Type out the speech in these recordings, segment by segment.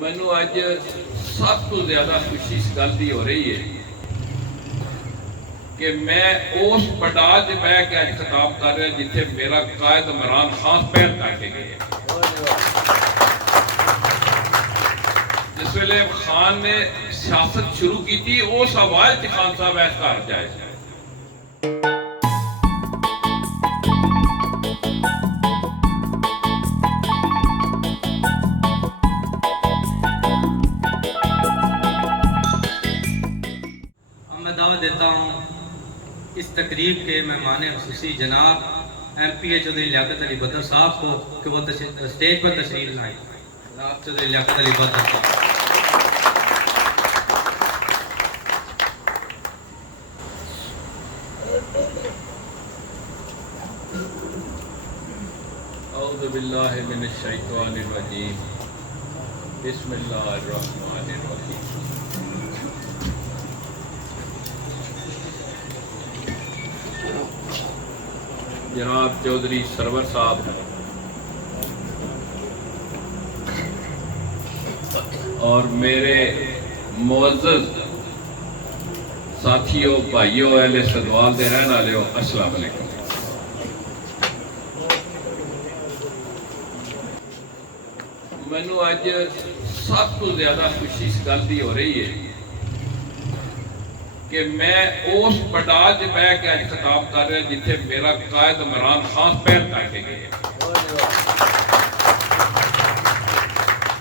मैनू अज सब तो ज्यादा खुशी इस गल की हो रही है कि मैं उस पड़ाव से बह के अज खिताब कर रहा जिथे मेरा कायद इमरान खान पैर करके गए। जिस वेले खान ने सियासत शुरू की थी उस आवाज च खान साहब इस घर जाए। दावा देता हूँ इस तकरीब के मेहमान खुसूसी जनाब MPA चौधरी लियाकत अली बदर साहब को कि वो स्टेज पर तशरीफ लाए। जनाब चौधरी लियाकत अली बदर साहब। औज़ु बिल्लाहि मिनश शैतानिर रजीम। बिस्मिल्लाहिर रहमानिर रहीम। जनाब चौधरी सरवर साहब और मेरे मुअज़्ज़ज़ साथियों भाइयों अहले सदवाल दे रहने वाले हो, अस्सलाम वालेकुम। मैनू अज सब तो ज्यादा खुशी इस गल की हो रही है कि मैं उस पड़ाव से बह के अज खिताब कर रहा जिथे मेरा कायद इमरान खान पैर करके गए।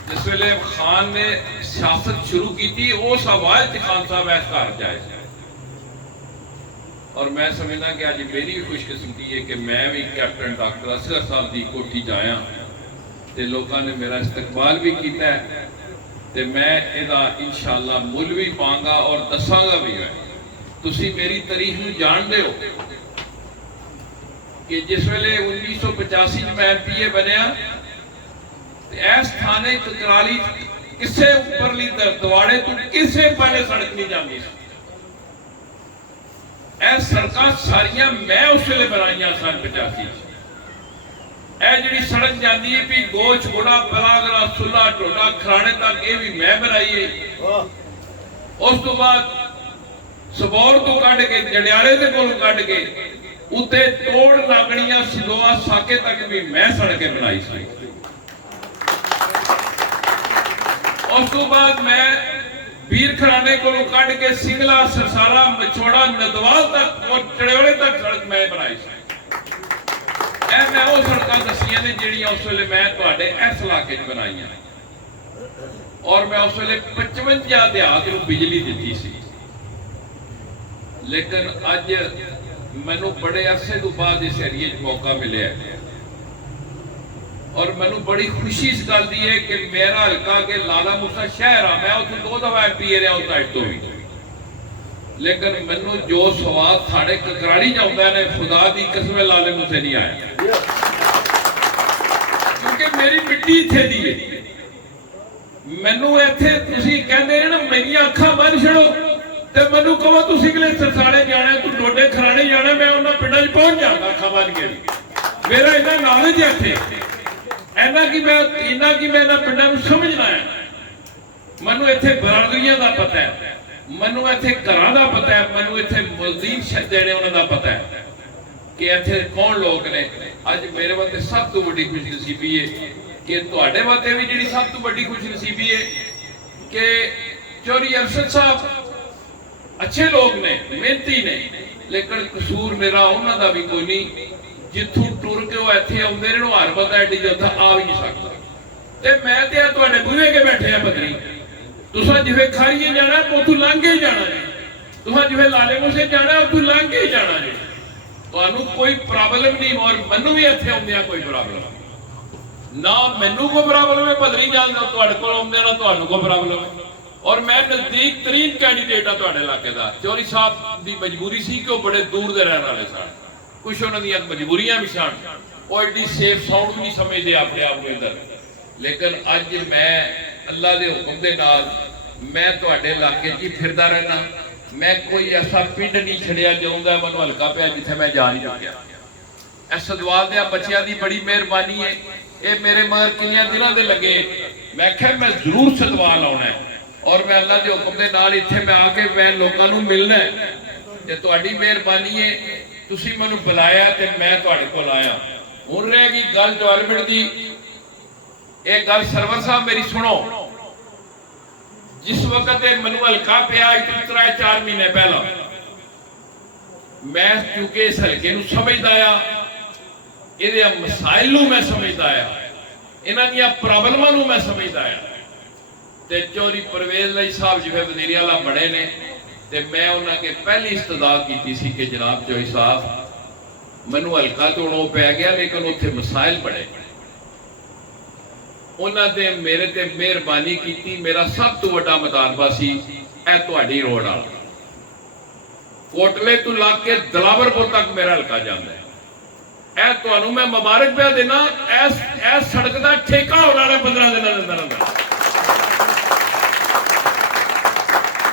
जिस वेले खान ने सियासत शुरू की थी उस आवाज से खान साहब इस घर जाए। और मैं समझना कि अज मेरी भी खुशकिस्मती है कि मैं भी कैप्टन डॉक्टर असगर साहब की कोठी जाया तो लोगों ने मेरा इस्तकबाल भी किया ते मैं इहदा इंशाअल्लाह मुल भी पांगा और दसांगा भी है। तुसी मेरी तारीख नूं जानदे हो कि जिस वेले 1985 मैं MPA बनया ते इस थाने कराली किसे उपरली दरवाड़े तो किसे पहले सड़क नहीं जाती सी। ऐ सड़कां सारियां मैं उस वेले बनाईयां सन 85। जी सड़क जाती है भी गोच गुड़ा पलागरा सुला टोडा खराने तक ये भी मैं बनाई है। उस तो बाद सबौर तो कट के जड़ियाले के कोल कट के उत्ते तोड़ लागणियां सिलोआ साके तक भी मैं सड़कें बनाई सी। उस तो बाद मैं वीर खराने को कट के सिंगला सरसारा मछोड़ा नदवाल तक और चड़ियोले तक सड़क मैं बनाई सी। मैं वो सड़क दसिया ने जिहड़ियां उस वेले मैं तुहाडे इस इलाके च बनाईयां और मैं उस वेले 55 देहात नूं बिजली दित्ती सी। लेकिन अज मैनूं बड़े अरसे तो बाद इस एरिए च मौका मिले और मैनूं बड़ी खुशी इस गल की है कि मेरा हल्का के लाला मूसा शहर आ। मैं उत्थे 2 दफा MPA रहा उस साइड तो भी। लेकिन मैनू जो स्वाद साढ़े ककराली जाता है खुदा की कसम लाले मूसे नहीं आया क्योंकि मेरी मिट्टी इत्थे दी है। मैनू इत्थे तुसीं कहंदे ने ना मेरी अखां बंद छड़ो ते मैनू कहो तुसीं किले सरसाड़े जाना तू डोडे खराने जाना मैं उन्हां पिंडां च पहुंच जांदा अखां बंद के। मेरा इन्ना नॉलेज है इत्थे इन्ना कि मैं इन्हां पिंडां नूं समझना है। मैनू इत्थे बरादरियां दा पता है, मैनू इत्थे घरां दा पता है, मैनू इत्थे मुअज़्ज़िन शहदे ने उन्हां दा पता है कि इत्थे कौन लोग ने। अज मेरे वास्ते सब तो बड़ी खुशनसीबी है कि तुहाडे वास्ते भी जिहड़ी सब तो बड़ी खुशनसीबी है कि चौधरी अरशद साहब अच्छे लोग ने, मेहनती ने, लेकिन कसूर मेरा उन्हां दा भी कोई नहीं। जिथों टुर के वो इत्थे आउंदे ने हर बंदा एडी जल्द आ भी नहीं सकदा ते मैं ते तुहाडे बूहे के बैठे आ बदरी। तुसां जिवे खारिए जाना उथों लंघ के जाना जी, तुसां जिवे लाले मूसे जाना उथों लंघ के जाना जी। तुहानूं कोई प्रॉब्लम नहीं और मैनूं भी इत्थे आउंदियां कोई प्रॉब्लम ना। मैनूं कोई प्रॉब्लम है बदरी जान दा तुहाडे कोल आउंदे ना तुहानूं कोई प्रॉब्लम है। और मैं नजदीक तरीन कैंडीडेट आ तुहाडे इलाके दा। चौधरी साहब दी मजबूरी सी कि वो बड़े दूर दे रहने वाले सन, कुछ उन्हां दी मजबूरियां भी सन, वो एडी सेफ साउंड नहीं समझदे अपने आप को इधर। लेकिन अज मैं अल्लाह के हुक्म के नाल मैं तुहाडे इलाके च ही फिरदा रहना। मैं कोई ऐसा पिंड नहीं छड़िया जाऊंगा मैं हल्का पिया जिथे मैं जा नहीं चुकिया। इस सदवाल दे बच्चियां दी बड़ी मेहरबानी है ये मेरे मगर किन्ने दिनों के लगे। मैं क्या मैं जरूर सदवाल आना है और मैं अल्लाह के हुक्म के नाल इत्थे मैं आके मैं लोगों को मिलना है ते तुहाडी मेहरबानी है तुसी मैनू बुलाया ते मैं तुहाडे कोल आया। हुण रह गई गल डेवलपमेंट दी। एक गल सरवर साहब मेरी सुनो, जिस वक्त मैनू हल्का पिया 3-4 महीने पहला मैं क्योंकि इस हल्के नूं समझदा आ, इहदे मसाइल नूं मैं समझदा आ, इन्हां दीयां प्रॉब्लमां नूं मैं समझदा आ ते चौधरी परवेज लाई साहब जिवें वज़ीर आला बड़े ने ते मैं उन्हां के पहली इस्तदा कीती सी कि जनाब चौधरी साहब मैनू हल्का तोड़ो पै गया लेकिन उत्थे मसाइल बड़े उन्होंने मेरे ते मेहरबानी की। मेरा सब तो बड़ा मुतालबा सी ऐ तुहाडी रोड वाला कोटले तो लग के दलावरपुर तक मेरा हल्का जाता है। ऐ तुहानू मैं मुबारक पिया देना, ऐ सड़क का ठेका होने वाला 15 दिनों के अंदर अंदर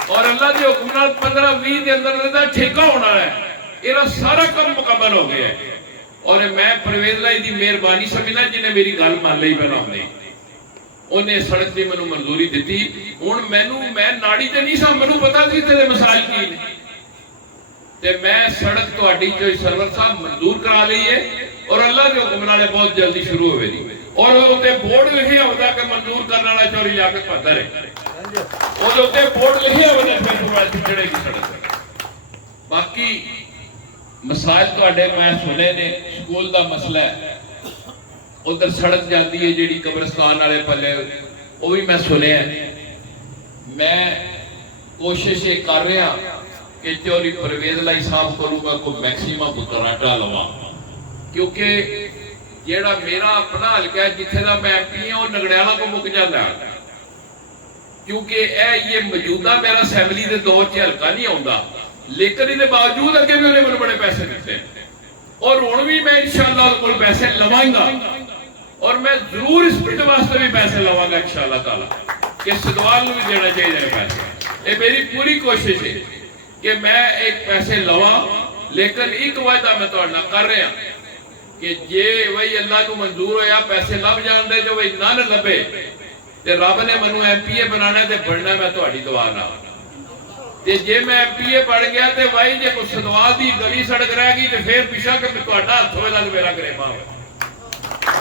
और अल्लाह के हुक्म नाल 15-20 के अंदर अंदर ठेका होना है। इहदा सारा काम मुकम्मल हो गया है और मैं परवेज लाई दी मेहरबानी समझना जिन्हें मेरी गल मान ली पहला होंदे उन्हें सड़क की मैनू मंजूरी दी। हुण मैनू मैं नाड़ी ते नहीं सा, मैनू पता सी इत्थे दे मसाइल की ने ते मैं सड़क तुहाडी चौधरी सरवर साहब मंजूर करा ली है और अल्लाह के हुक्म नाल बहुत जल्दी शुरू होवेगी और उत्ते बोर्ड लिखे होता कि मंजूर करने वाला चौधरी लियाकत पत्थर है, ਉਹਦੇ ਉੱਤੇ बोर्ड लिखे होवे फिर तुम्हारी चढ़ेगी सड़क। बाकी मसाइल तुहाडे मैं सुने ने, स्कूल का मसला है उधर सड़क जाती है जी कब्रिस्तान वाले पल्ले वो भी मैं सुनिया। मैं कोशिश ये कर रहा कि चौधरी परवेज लाई साहब को मैं कोई मैक्सीमम कराटा लवा क्योंकि जेड़ा मेरा अपना हल्का है जिथे का मैं एमपी है वो नगड़ियाला को मुक जाता क्योंकि ये मौजूदा मेरा असैम्बली के दौर च हल्का नहीं आता लेकिन इसके बावजूद अगे भी उन्हें मैंने बड़े पैसे दिते और हुण भी मैं इंशाअल्लाह उहदे कोल पैसे लवांगा और मैं जरूर इस पिंड वास्ते भी पैसे लवांगा इंशाअल्लाह ताला कि सदवाल भी देना चाहिए पैसे। ये मेरी पूरी कोशिश है कि मैं एक पैसे लवा लेकिन एक वायदा मैं तुहाडे नाल कर रहा कि जे वही अल्लाह को मंजूर होया पैसे लभ जाते जो वही ना लभे ते रब ने मैनू एमपीए बनाना ते बनना मैं तुहाडी दुआ नाल ते जे मैं एमपीए बन गया ते भाई जे कोई सदवाल दी गली सड़क रह गई ते फिर पिछा के तुहाडा हत्थ होवेगा ते मेरा गरेमा होवे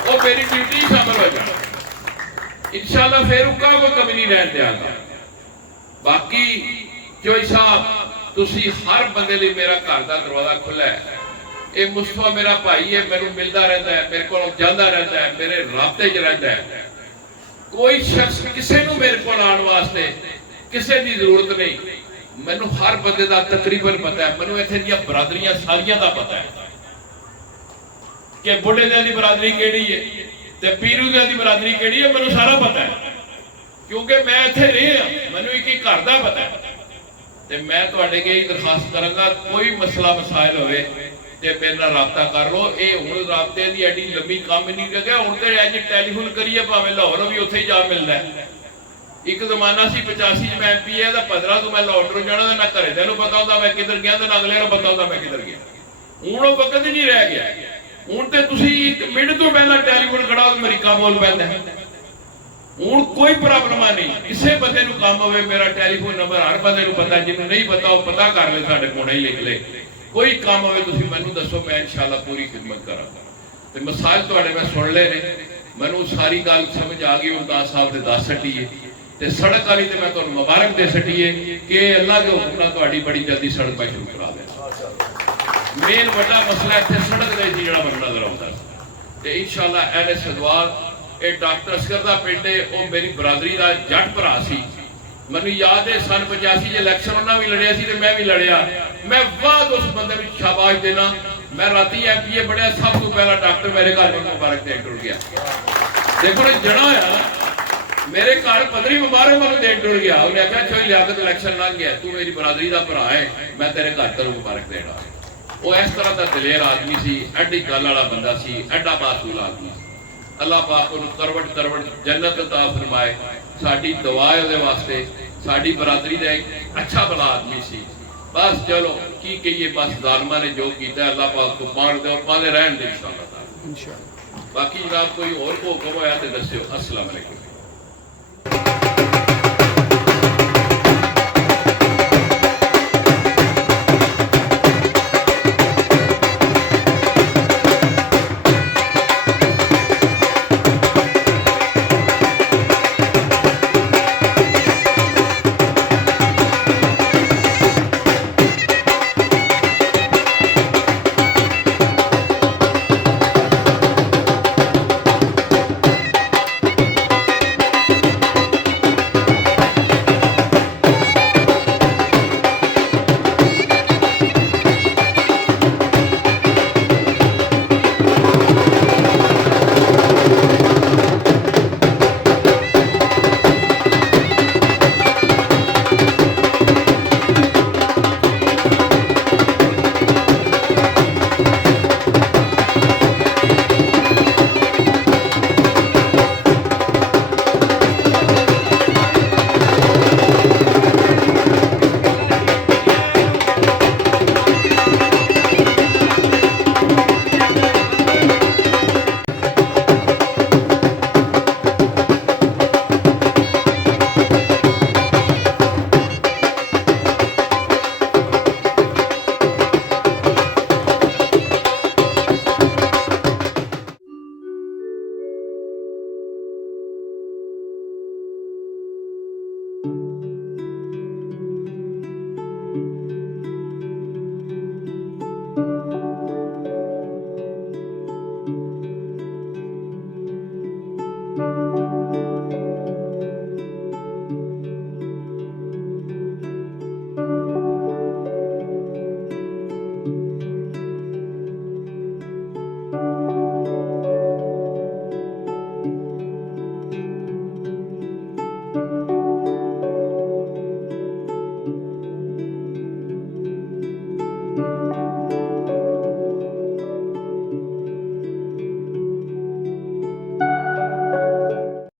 वो मेरी ड्यूटी शामिल हो जाए इंशाअल्लाह फिर उका कोई कमी नहीं रहन देंगा। बाकी चौधरी साहब तुसी हर बंदे लिए मेरा घर का दरवाजा खुला है। ये मुस्तफा मेरा भाई है, मैनू मिलता रहता है, मेरे को जाता रहता है, मेरे राबते च रहता है। कोई शख्स किसी को मेरे को आने वास्ते किसी की जरूरत नहीं। मैनू हर बंदे का तकरीबन पता है। मैनू इत्थे दी बरादरियां सारियां दा पता है कि बुढ़े दी बरादरी केड़ी है ते पीरू दी बरादरी केड़ी है, मैनू सारा पता है क्योंकि मैं इत्थे रहा। मैनू एक घर का पता है ते मैं तुहाडे अगे दरखास्त करांगा कोई मसला मसाइल होवे ते मेरे नाल राबता कर लो। ये हुण राबते दी एडी लंबी काम नहीं लग्या। हुण ते अज टैलीफोन करिए भावें लाहौर भी उत्थे ही जा मिलदा है। एक जमाना सी 85 च मैं एमपी है 15 तो मैं लाहौर जाना ना घरे दे नूं पता होंदा मैं किधर गया ते ना अगले नूं पता होंदा मैं किधर गया। हुण वो वक्त ही नहीं रह गया। हुण ते तुसीं 1 मिनट तो पहला टैलीफोन खड़ा हो अमेरिका बोल पैंदा है। हुण कोई प्रॉब्लम नहीं, किसी बंदे नूं काम होवे मेरा टैलीफोन नंबर हर बंदे नूं पता, जिन्होंने नहीं पता वो पता कर ले, साडे कोल ही लिख ले। कोई काम होवे तुसीं मैनूं दसो, मैं इंशाअल्लाह पूरी खिदमत करांगा। ते मसाइल तुहाडे मैं सुन ले ने, मैनूं सारी गल समझ आ गई। उमदास साहब ने दस छड्डी है ते सड़क वाली ते मैं तुहानूं मुबारक दे छड्डी है कि अल्लाह के हुक्म नाल तुहाडी बड़ी जल्दी सड़क मैं शुरू करा दें। मेन वड्डा मसला इत्थे सड़क दे जिहड़ा मैनूं नज़र आउंदा ते इंशाअल्लाह एने सदवाल ये डॉक्टर असगर का पिंड है, वो मेरी बरादरी का जट भरा सी। मैनूं याद है सन 85 च इलैक्शन उन्हां भी लड़िया सी ते मैं भी लड़िया। मैं बाद उस बंदे नूं शाबाश देना। मैं राती एमपीए बनया, सब तो पहला डॉक्टर मेरे घर में मुबारक दे टुर गया। देखो जड़ा होया मेरे घर पदरी मुबारक मैनूं दे टुर गया। उन्हें आख्या चौधरी लियाकत इलैक्शन लंघ गया, तू मेरी बरादरी का भरा है, मैं तेरे घर तेनूं मुबारक देना। वो इस तरह का दलेर आदमी सी, एडी गल वाला बंदा सी, एडा बासूल आदमी। अल्लाह पाक उन्हें करवट करवट जन्नत अता फरमाए। साडी दुआ है उहदे वास्ते। साडी बरादरी दा एक अच्छा भला आदमी सी। बस चलो की कहिए, बस जालिमां ने जो कीता अल्लाह पाक को पाण दे और पांदे रहन दे इंशाअल्लाह। ਬਾਕੀ ਜਨਾਬ ਕੋਈ ਹੋਰ ਹੁਕਮ ਹੋਇਆ ਤੇ ਦੱਸਿਓ। अस्सलाम वालेकुम।